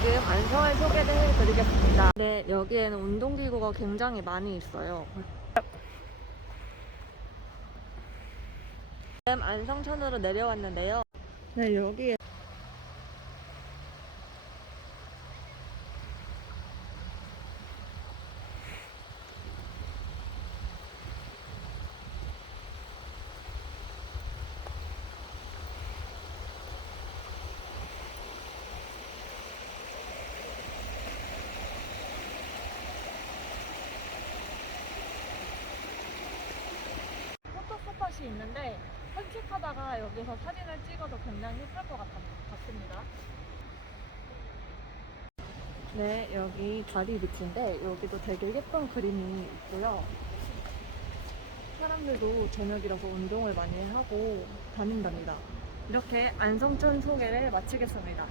지금 안성을 소개를 해드리겠습니다. 네, 여기에는 운동기구가 굉장히 많이 있어요. 지금 안성천으로 내려왔는데요. 네, 여기에 있는데 산책하다가 여기서 사진을 찍어도 굉장히 예쁠 것 같, 같습니다. 네, 여기 다리 밑인데 여기도 되게 예쁜 그림이 있고요. 사람들도 저녁이라서 운동을 많이 하고 다닌답니다. 이렇게 안성천 소개를 마치겠습니다.